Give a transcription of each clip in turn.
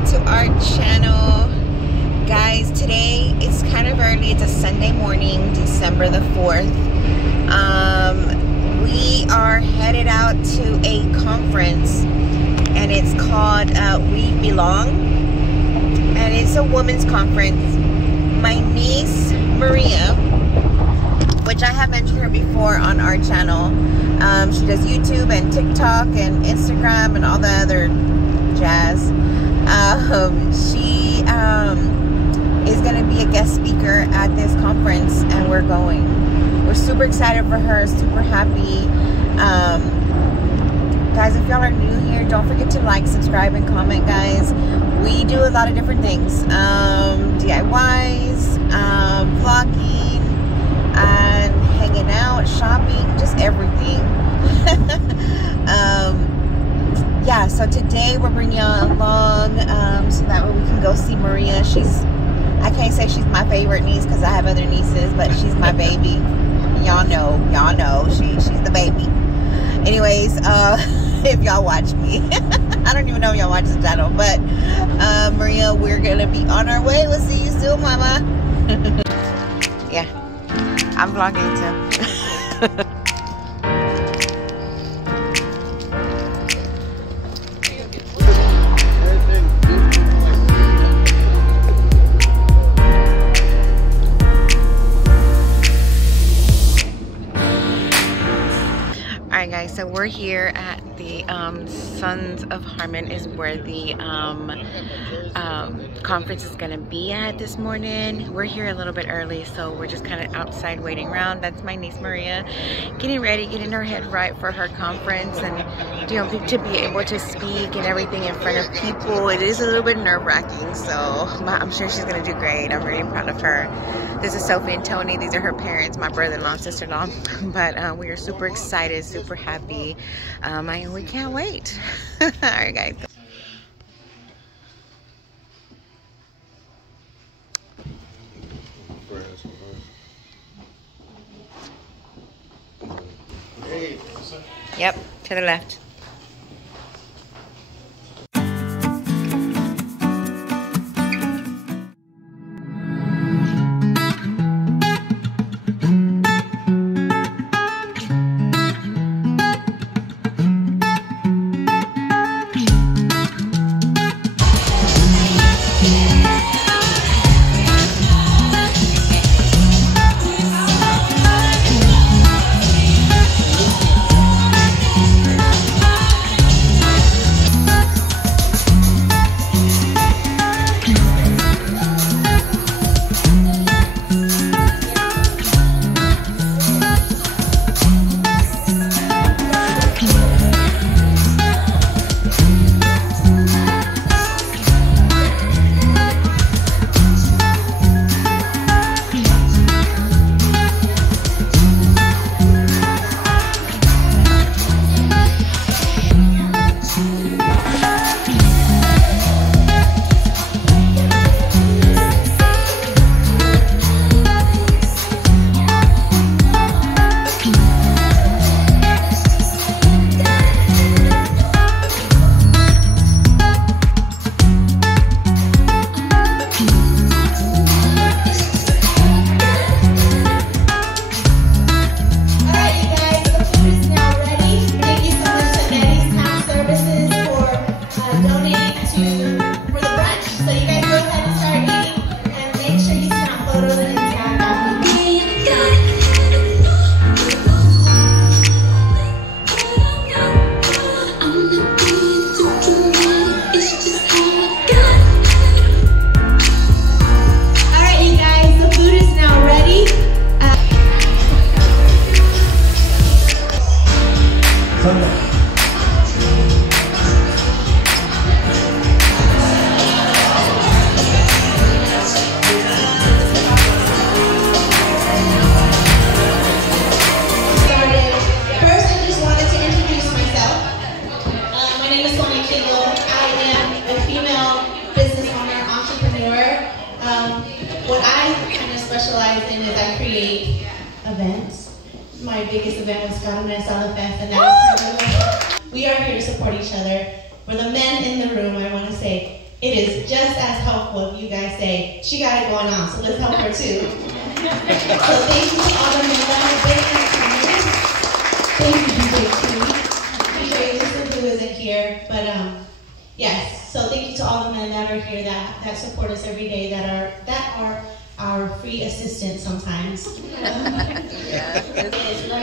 back to our channel. Guys, today it's kind of early. It's a Sunday morning, December the 4th. We are headed out to a conference, and it's called We Belong, and it's a women's conference. My niece Maria, which I have mentioned her before on our channel, she does YouTube and TikTok and Instagram and all the other jazz. She is going to be a guest speaker at this conference, and we're going. We're super excited for her, super happy. Guys, if y'all are new here, don't forget to like, subscribe, and comment, guys. We do a lot of different things. DIYs, vlogging, and hanging out, shopping, just everything. Yeah, so today we're bringing y'all along so that way we can go see Maria. I can't say she's my favorite niece because I have other nieces, but she's my baby. Y'all know, she's the baby. Anyways, if y'all watch me, I don't even know if y'all watch the channel, but Maria, we're gonna be on our way. We'll see you soon, mama. Yeah, I'm vlogging too. Alright guys, so we're here at the Sons of Harmon is where the conference is going to be at this morning. We're here a little bit early, so we're just kind of outside waiting around. That's my niece Maria, getting ready, getting her head right for her conference, and you know, to be able to speak and everything in front of people. It is a little bit nerve-wracking, so I'm sure she's going to do great. I'm really proud of her. This is Sophie and Tony. These are her parents, my brother-in-law and sister-in-law. But we are super excited, super happy. We can't wait. All right, guys. Yep, to the left. What I kind of specialize in is I create events. My biggest event was God Minnesota Fest, and we are here to support each other. For the men in the room, I want to say it is just as helpful if you guys say, she got it going on, so let's help her too. So thank you to all the men that have been in attendance. Thank you, DJ who isn't here, but yes. So thank you to all the men that are here that support us every day, that are our free assistants sometimes. Let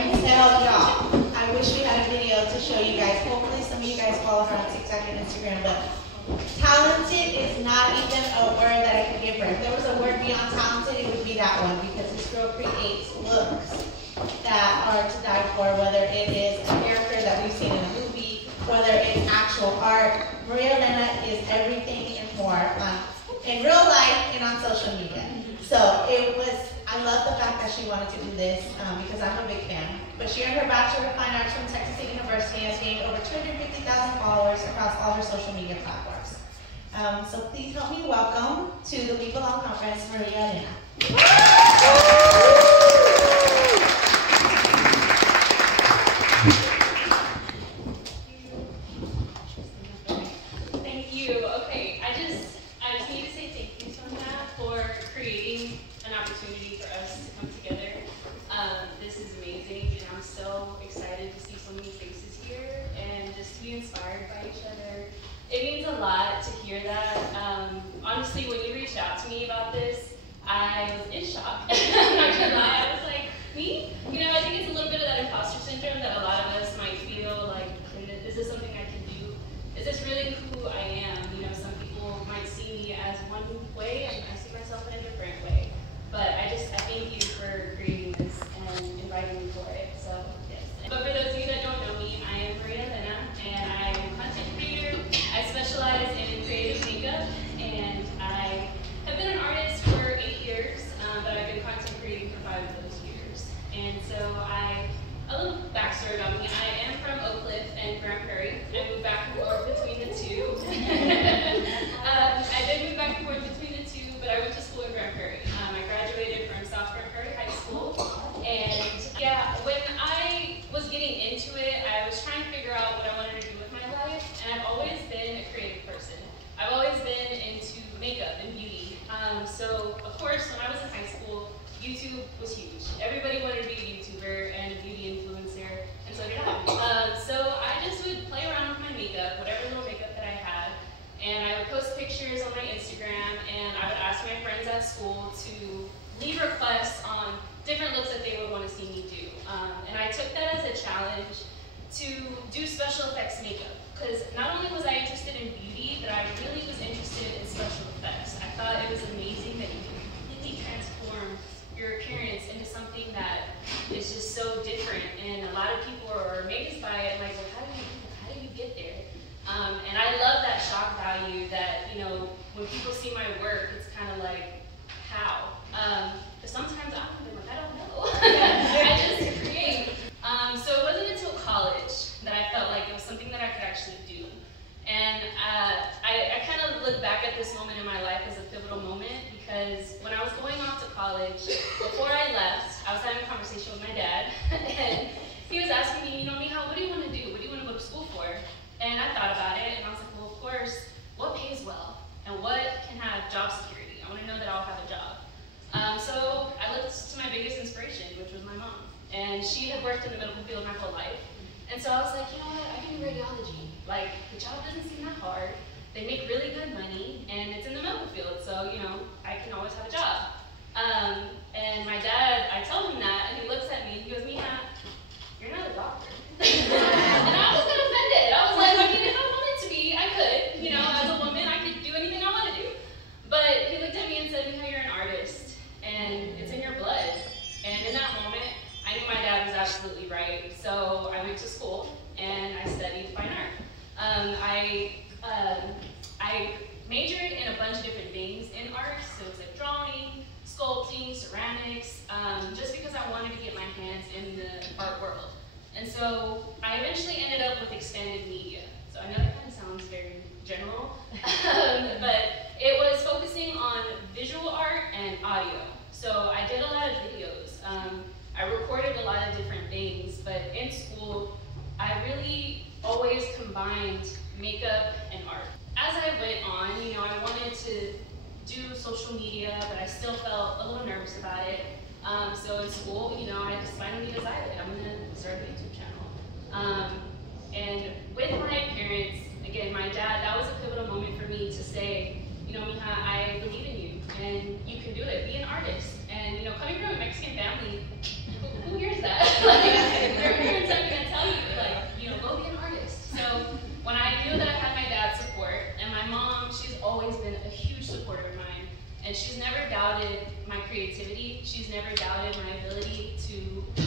me tell y'all, I wish we had a video to show you guys. Hopefully some of you guys follow her on TikTok and Instagram, but talented is not even a word that I could give her. If there was a word beyond talented, it would be that one, because this girl creates looks that are to die for, whether it is a character that we've seen in a movie, whether it's actual art. Maria Elena is everything and more in real life and on social media. So I love the fact that she wanted to do this because I'm a big fan. But she earned her Bachelor of Fine Arts from Texas State University and has gained over 250,000 followers across all her social media platforms. So please help me welcome to the We Belong Conference, Maria Elena. Thank you. Okay, I just need to say thank you, Sonia, for creating an opportunity for us to come together. This is amazing, and I'm so excited to see so many faces here and just to be inspired by each other. It means a lot to hear that. Honestly, when you reached out to me about this, I was in shock. I'm not gonna lie. I was like, me? You know, I think it's a little bit of that imposter syndrome that a lot of us might feel like, is this something I can do? Is this really who I am? You know, some people might see me as one way, and I see myself in a different way. But I thank you for creating this and inviting me for it. So, yes. But for those of you that don't know me, I am Maria Elena, and I am a content creator. I specialize in creative makeup, and I have been an artist for 8 years, but I've been content creating for 5 of those years. And so a little backstory about me. I am from Oak Cliff and Grand Prairie. I moved back and forth between the two. I did move back and forth between the two, but I went to school in Grand Prairie. I graduated from South Grand Prairie High School. And yeah, when I was getting into it, I was trying to figure out what I wanted to do with my life. And I've always been a creative person. I've always been into makeup and beauty. So of course, when I was in high school, YouTube was huge. Everybody wanted to be a YouTuber and a beauty influencer, and so did I. So I just would play around with my makeup, whatever little makeup that I had, and I would post pictures on my Instagram, and I would ask my friends at school to leave requests on different looks that they would want to see me do. And I took that as a challenge to do special effects makeup, because not only was I interested in beauty, but I really was interested in special effects. I thought it was amazing that you could completely transform your appearance into something that is just so different, and a lot of people are amazed by it, like, well, how do you get there? And I love that shock value that, you know, when people see my work, it's kind of like, how? But sometimes I'm like, I don't know. I just create. So it wasn't until college that I felt like it was something that I could actually do. And I kind of look back at this moment in my life as a pivotal moment, because when I was going off to college, before I left, I was having a conversation with my dad, and he was asking me, you know, Mija, what do you want to do? What do you want to go to school for? And I thought about it, and I was like, well, of course, what pays well, and what can have job security? I want to know that I'll have a job. So I looked to my biggest inspiration, which was my mom. And she had worked in the medical field my whole life. And so I was like, you know what, I can do radiology. Like, the job doesn't seem that hard. They make really good money, and it's in the medical field, so, you know, I can always have a job. And my dad, I told him that, and he looks at me, and he goes, Mija, you're not a doctor. And I was kind of offended. I was like, I mean, if I wanted to be, I could. You know, as a woman, I could do anything I want to do. But he looked at me and said, Mija, you're an artist, and it's in your blood. And in that moment, I knew my dad was absolutely right. So I went to school, and I studied fine art. I majored in a bunch of different things in art, so it's like drawing, sculpting, ceramics, just because I wanted to get my hands in the art world. And so I eventually ended up with expanded media. So I know that kind of sounds very general, but it was focusing on visual art and audio. So I did a lot of videos. I recorded a lot of different things, but in school, I really always combined makeup and art. As I went on, you know, I do social media, but I still felt a little nervous about it. So in school, you know, I just finally decided I'm gonna start a YouTube channel. And with my parents, again, my dad, that was a pivotal moment for me to say, you know, Mija, I believe in you, and you can do it. Be an artist. And you know, coming from a Mexican family, who hears that? Like, your parents aren't gonna tell you, like, you know, go be an artist. So when I knew that I had my dad's support, and my mom, she's always been a huge supporter of mine, and she's never doubted my creativity. She's never doubted my ability to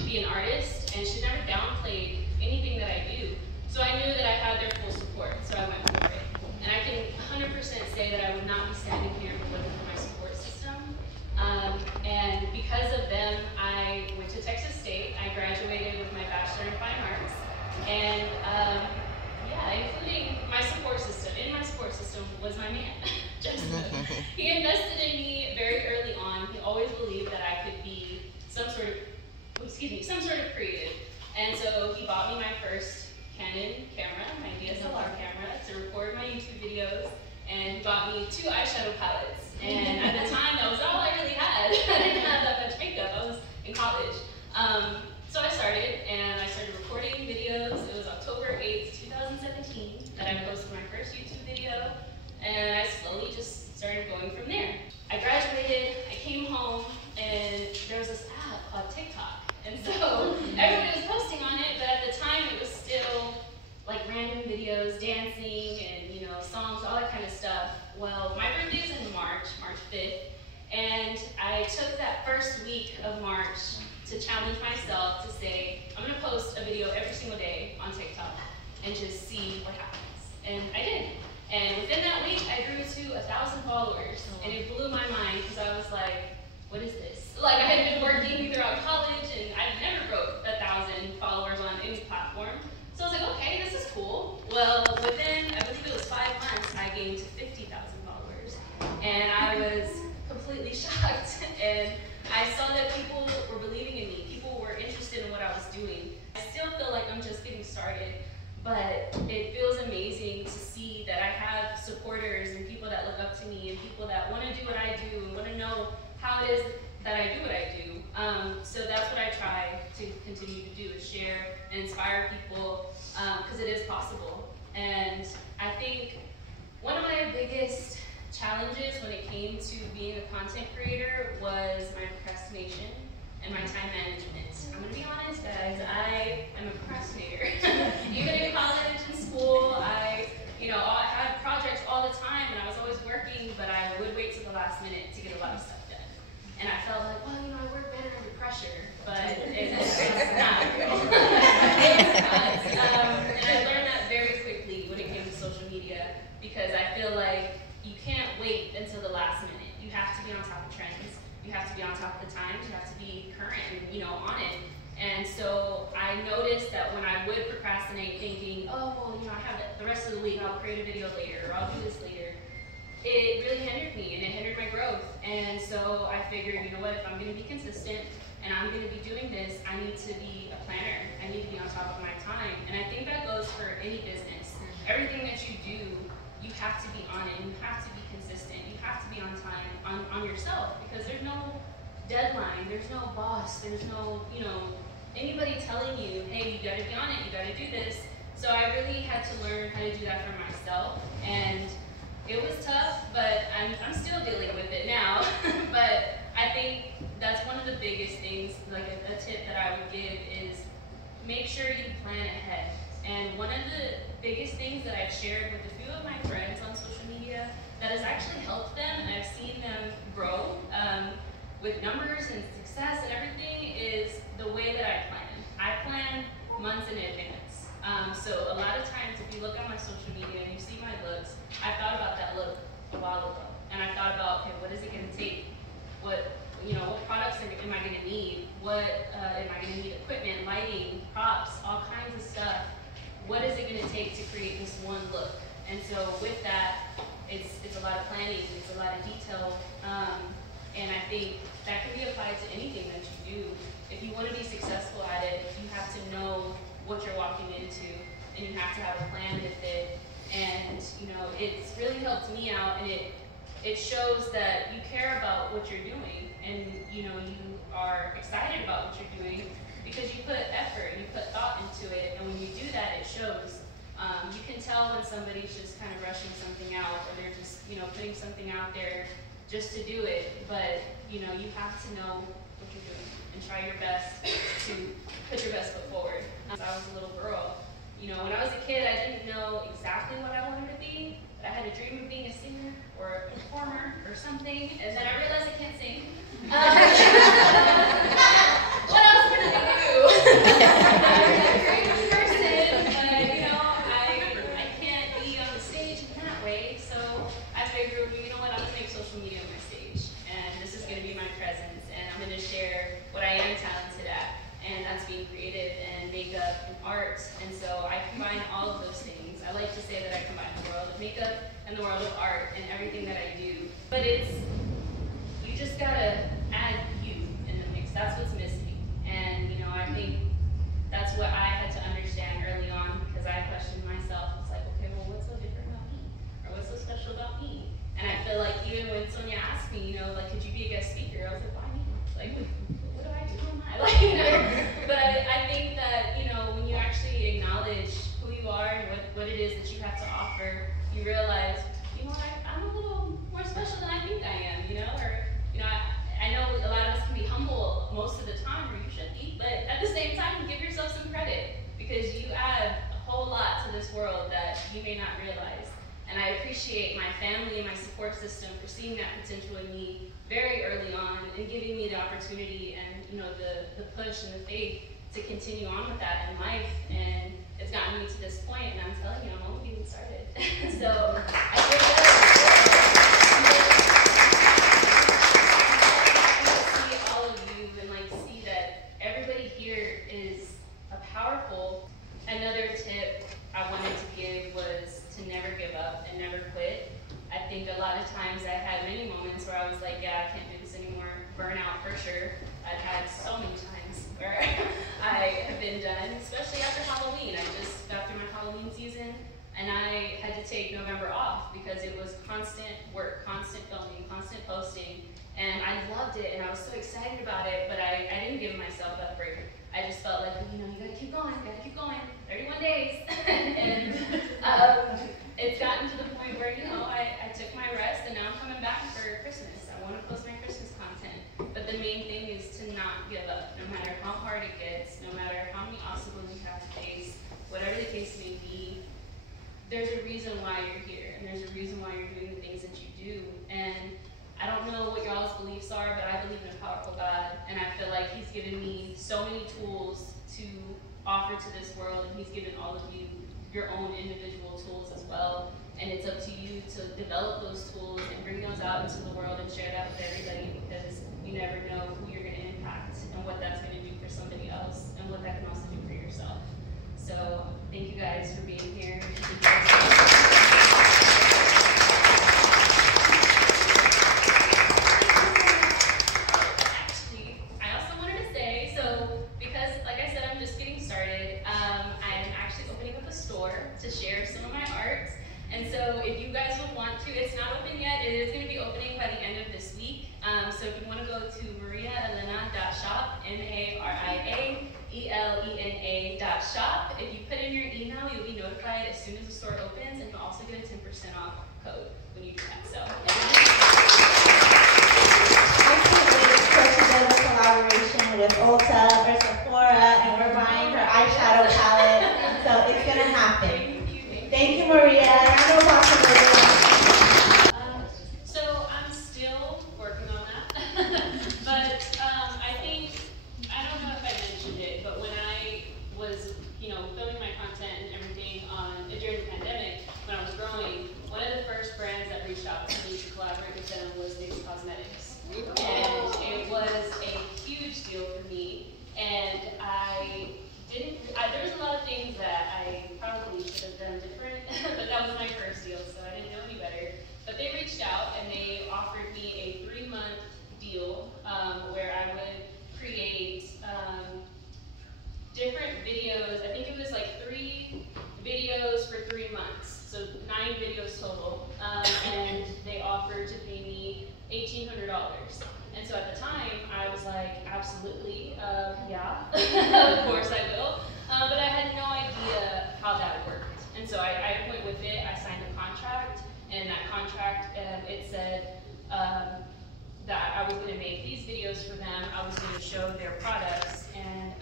be an artist, and she's never downplayed anything that I do. So I knew that I had their full support, so I went for it. And I can 100% say that I would not be standing here if it wasn't for my support system. And because of them, I went to Texas State. I graduated with my Bachelor in Fine Arts. And yeah, including my support system. In my support system was my man, Justin. He invested in me very early on. He always believed that I could be some sort of creative. And so he bought me my first Canon camera, my DSLR camera, to record my YouTube videos, and he bought me 2 eyeshadow palettes. And at the time, that was all I really had. I didn't have that much makeup. I was in college. So I started, and I started recording videos. It was October 8th, 2017, that I posted my first YouTube video, and I slowly just started going from there. I graduated, I came home, and there was this app called TikTok. And so everybody was posting on it, but at the time it was still like random videos, dancing, and you know, songs, all that kind of stuff. Well, my birthday is in March 5th, and I took that first week of March to challenge myself to say, I'm gonna post a video every single day on TikTok and just see what happens. And I did. And within that week, I grew to 1,000 followers, and it blew my mind because I was like, what is this? Like, I had been working throughout college, and I'd never broke 1,000 followers on any platform. So I was like, okay, this is cool. Well, within, I believe it was 5 months, I gained to 50,000 followers. And I was completely shocked. And I saw that people were believing in me. People were interested in what I was doing. I still feel like I'm just getting started, but it feels amazing to see that I have supporters and people that look up to me and people that want to do what I do and want to know how it is that I do what I do. So that's what I try to continue to do, is share and inspire people, because it is possible. And I think one of my biggest challenges when it came to being a content creator was my procrastination and my time management. I'm gonna be honest, guys, I am a procrastinator. Even in college and school, I had projects all the time, and I was always working, but I would wait till the last minute to get a lot of stuff done. And I felt like, well, I work better under pressure, but it's not. And I learned that very quickly when it came to social media, because I feel like you can't wait until the last minute. You have to be on top of trends. You have to be on top of the times. You have to be current and, on it. And so I noticed that when I would procrastinate thinking, oh, well, I have the rest of the week, I'll create a video later, or I'll do this later, it really hindered me, and it hindered my growth. And so I figured, you know what, if I'm going to be consistent and I'm going to be doing this, I need to be a planner. I need to be on top of my time. And I think that goes for any business. Everything that you do, you have to be on it. You have to be consistent. You have to be on time, on yourself, because there's no deadline. There's no boss. There's no, anybody telling you, hey, you got to be on it. You got to do this. So I really had to learn how to do that for myself. And it was tough, but I'm still dealing with it now. But I think that's one of the biggest things, like a tip that I would give is make sure you plan ahead. And one of the biggest things that I've shared with a few of my friends on social media that has actually helped them, and I've seen them grow with numbers and success and everything, is the way that I plan. I plan months in advance. So a lot of times, if you look at my social media and you see my looks, I thought about that look a while ago, and I thought about, okay, what is it going to take? What products am I going to need? What am I going to need? Equipment, lighting, props, all kinds of stuff. What is it going to take to create this one look? And so with that, it's a lot of planning, it's a lot of detail, and I think that can be applied to anything that you do. If you want to be successful at it, you have to know what you're walking into, and you have to have a plan with it. And it's really helped me out, and it it shows that you care about what you're doing, and you are excited about what you're doing because you put effort and you put thought into it, and when you do that, it shows. You can tell when somebody's just kind of rushing something out, or they're just putting something out there just to do it, but you have to know what you're doing and try your best to put your best foot forward. I was a little girl. When I was a kid, I didn't know exactly what I wanted to be, but I had a dream of being a singer or a performer or something, and then I realized I can't sing. What else can I do? I'm a great person, but I can't be on the stage in that way, so I figured, you know what, I'm going to make social media my stage, and this is going to be my presence, and I'm going to share what I am talented at, and that's being creative and makeup and art, and so I combine all of those things. I like to say that I combine the world of makeup and the world of art and everything that I do, but you just gotta add you in the mix. That's what's missing, and I think that's what I had to understand early on, because I questioned myself. It's like, okay, well, what's so different about me, or what's so special about me? And I feel like even when Sonia asked me, could you be a guest speaker? I was like, why me? Like, what do I do? Who am I? But I think that, when you actually acknowledge who you are and what it is that you have to offer, you realize, I'm a little more special than I think I am, I know a lot of us can be humble most of the time, or you should be, but at the same time, give yourself some credit, because you add a whole lot to this world that you may not realize. And I appreciate my family and my support system for seeing that potential in me very early on and giving me the opportunity and the push and the faith to continue on with that in life. And it's gotten me to this point, and I'm telling you, I'm only getting started. So I feel see all of you and see that everybody here is a powerful. Another tip I wanted to give was to never give up and never quit. I think a lot of times I had many moments where I was like, yeah, I can't do this anymore. Burnout for sure. I've had so many times where I have been done, especially after Halloween. I just got through my Halloween season, and I had to take November off because it was constant work, constant filming, constant posting, and I loved it, and I was so excited about it, but I didn't give myself that break. I just felt like, you gotta keep going, 31 days. And it's gotten to the point where, I took my rest, and now I'm coming back for Christmas. I want to post my Christmas content. But the main thing is to not give up, no matter how hard it gets, no matter how many obstacles you have to face, whatever the case may be. There's a reason why you're here, and there's a reason why you're doing the things that you do. And I don't know what y'all's beliefs are, but I believe in a powerful God, and I feel like He's given me so many tools to offer to this world, and He's given all of you your own individual tools as well. And it's up to you to develop those tools and bring those out into the world and share that with everybody, because you never know who you're going to impact and what that's going to do for somebody else and what that can also do for yourself. So thank you guys for being here. To share some of my art, and so if you guys would want to, it's not open yet, it is going to be opening by the end of this week, so if you want to go to mariaelena.shop, MARIAELENA.shop, if you put in your email, you'll be notified as soon as the store opens, and you'll also get a 10% off code when you do that. So I can't wait for us to do a collaboration with Ulta or Sephora, and we're buying her eyeshadow palette, so it's going to happen. Thank you, Maria. Round of applause for Maria. So I'm still working on that, but I think, I don't know if I mentioned it, but when I was, filming my content and everything during the pandemic, when I was growing, one of the first brands that reached out to me to collaborate with them was Daisy Cosmetics, and it was a huge deal for me, and there was a lot of things that I probably should have done different, but that was my total, and they offered to pay me $1,800. And so at the time, I was like, absolutely, yeah, of course I will. But I had no idea how that worked. And so I went with it. I signed a contract, and in that contract, it said that I was going to make these videos for them. I was going to show their products, and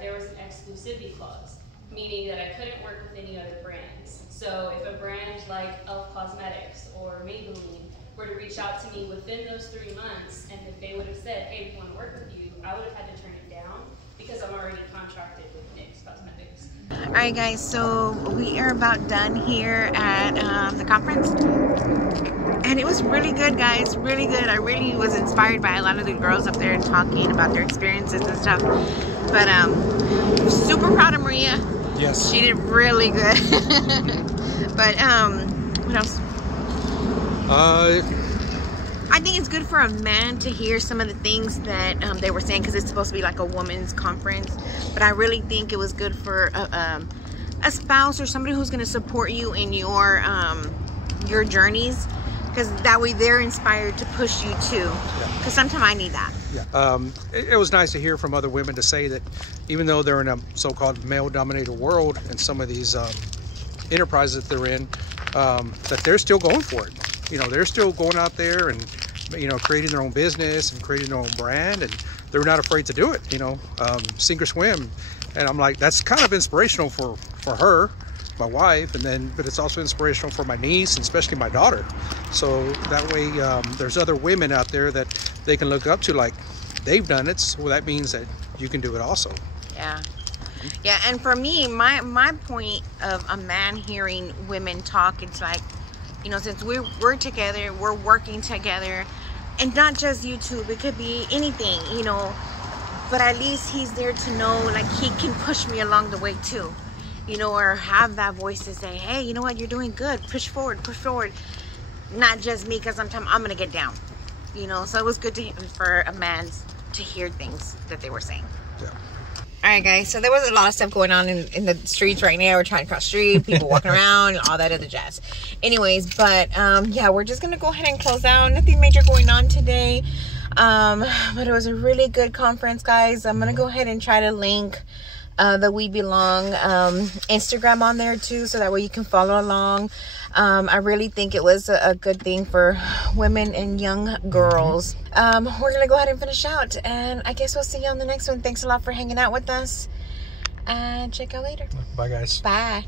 there was an exclusivity clause, meaning that I couldn't work with any other brands. So if a brand like Elf Cosmetics or Maybelline were to reach out to me within those 3 months, and if they would have said, hey, we want to work with you, I would have had to turn it down because I'm already contracted with NYX Cosmetics. All right, guys, so we are about done here at the conference. And it was really good, guys, really good. I really was inspired by a lot of the girls up there talking about their experiences and stuff. But super proud of Maria. Yes. She did really good. But what else? I think it's good for a man to hear some of the things that they were saying, because it's supposed to be like a woman's conference. But I really think it was good for a spouse or somebody who's going to support you in your journeys, because that way they're inspired to push you too. Because sometimes I need that. Yeah. It was nice to hear from other women to say that even though they're in a so-called male-dominated world and some of these enterprises that they're in, that they're still going for it. You know, they're still going out there and, you know, creating their own business and creating their own brand, and they're not afraid to do it, you know, sink or swim. And I'm like, that's kind of inspirational for her, my wife, but it's also inspirational for my niece and especially my daughter. So that way there's other women out there that they can look up to, like they've done it. So that means that you can do it also. Yeah. Yeah, and for me, my point of a man hearing women talk, it's like, you know, since we're together, we're working together, and not just YouTube, it could be anything, you know, but at least he's there to know, like, he can push me along the way too, you know, or have that voice to say, hey, you know what, you're doing good, push forward, not just me, because sometimes I'm gonna get down, you know. So it was good for a man to hear things that they were saying. Yeah. All right, guys, so there was a lot of stuff going on in the streets right now. We're trying to cross the street, people walking around, and all that other jazz. Anyways, but yeah, we're just gonna go ahead and close out. Nothing major going on today, but it was a really good conference, guys. I'm gonna go ahead and try to link the We Belong Instagram on there too, so that way you can follow along. I really think it was a good thing for women and young girls. We're gonna go ahead and finish out, and I guess we'll see you on the next one. Thanks a lot for hanging out with us, and check out later. Bye, guys. Bye.